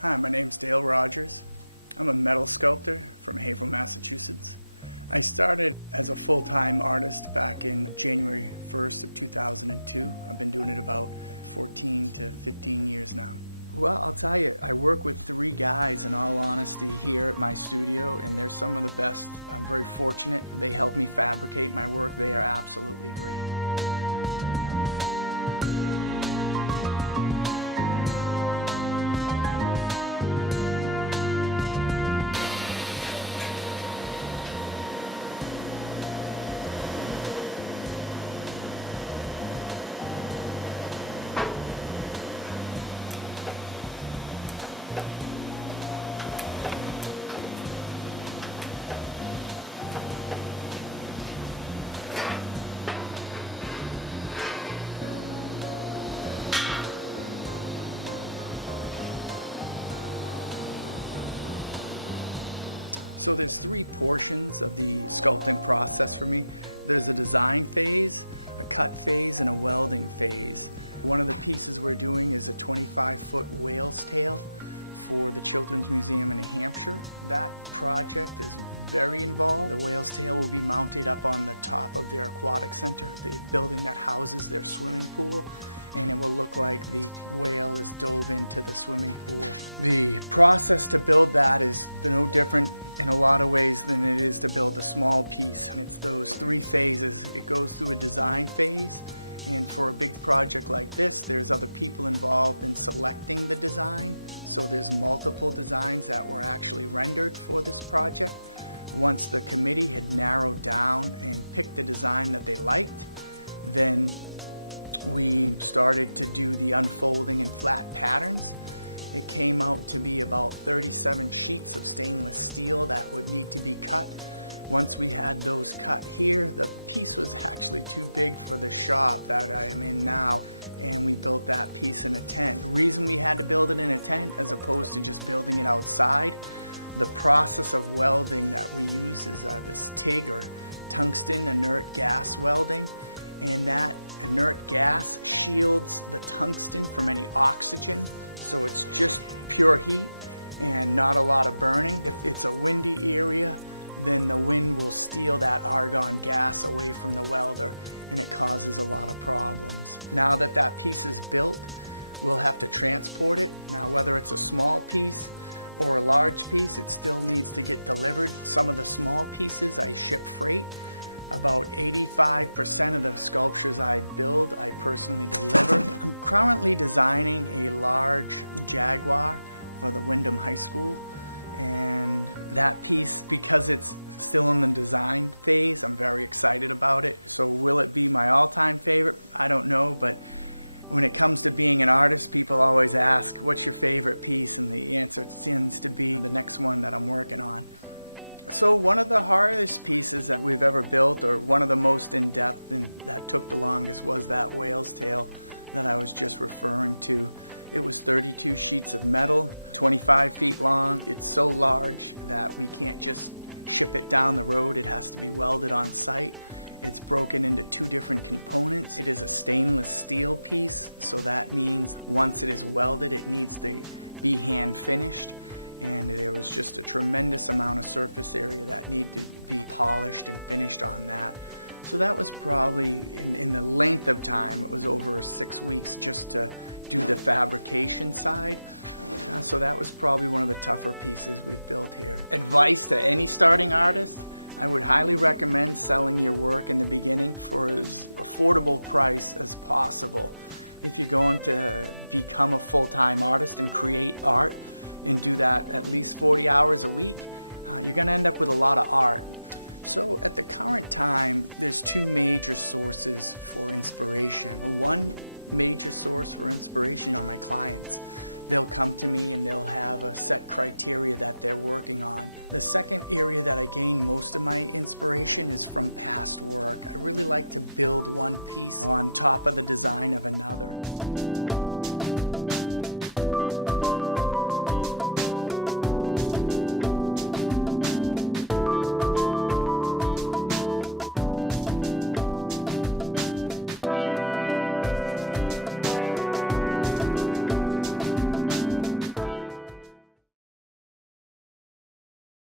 Hi, my name's Dale Rogers. I'm a metal sculptor from Haverhill, Massachusetts. I started as a full-time artist back in January 1st of 2002. I've been doing it about 14 to 15 years now. Well, I'll tell you, I work with 3 guys, in all honesty, here at my studio, and they're some of the best. I'm very fortunate. They help me fabricate my work. They are absolutely great. So there's 3 portions of the sculpting process for me. There's a design phase, a cut phase, and a welding phase. One of the pieces we're doing is a 25-foot whale's tail for the Children's Museum in New Hampshire. That project is very involved. The whale's tail will be mounted up on the top of their aquatic center, the building that houses their swimming pool, and it will look like the whale is dove into the swimming pool. The process to build that is no different in a lot of ways than it is to build a small piece. And it's those 3 phases. It goes through a design phase, and for a big project like this, there's other people involved in selecting the design. So there's multiple designs that were actually rendered for this project. Once the committee had narrowed down and picked the design that they liked, then we started to do the unfolding and flat patterns. It came out to be about 37 sheets of stainless steel that would need to be cut. Once we had those cut here, the piece was actually too big for the shop that I am in now, and we built that piece in a tent. The reason we had to build it in a tent as opposed to just building it outside, the process of welding that we use is this TIG, or tungsten inert gas welding, and that inert gas shields the tungsten from any oxygen, so it's just pure heat and not a lot of burning. If it's a windy area, then the wind will steal that argon gas away from the welder, and it causes a lot of problems. Now that that piece is built, we'll have to transport it. Now, whether it's a small piece or a large piece, it still needs to get delivered. Some of the small pieces I ship freight. About 85% of the sculptures I build, I personally deliver. I'm currently designing a large Jaguar for the Windham High School, and that piece, because it's still in the design phase, I'm very excited about it. So will it be my all-time favorite? I don't know, but when it comes to being an artist, people always ask, what's your favorite piece? And the answer tends to be the next one that I'm working on. So one of the hardest pieces that we've ever built, or one of the most in-depth and that took the longest, was that whale's tail that I was just referring to. It was 32 sheets of metal, 25 feet long. It's so large that we can't just ship it down the road. It has to be welded on site. It's broken into 2 different components. It is a stainless steel piece, so that means once it is welded, it needs to be hand finished. And there was just a tremendous amount of surface area that needed to be polished and finished on that. So that was probably, in the length of time, it was over 6 weeks just to do the fabrication side. So that was probably one of the tougher pieces we've built here. Advice to any starting artist: I would highly recommend selling your work in the beginning for as affordable price as possible. If you're going to become a full-time artist and create art, and do that at least 40 hours a week, you're going to end up with a lot of art. So at the current time, there's 2 major sources for inspiration. One major source for inspiration are my clients. They'll come to me and they'll have a set criteria that they're working on. The second area that I gain most of my inspiration is from past work. I really like to build one piece on top of the design of another.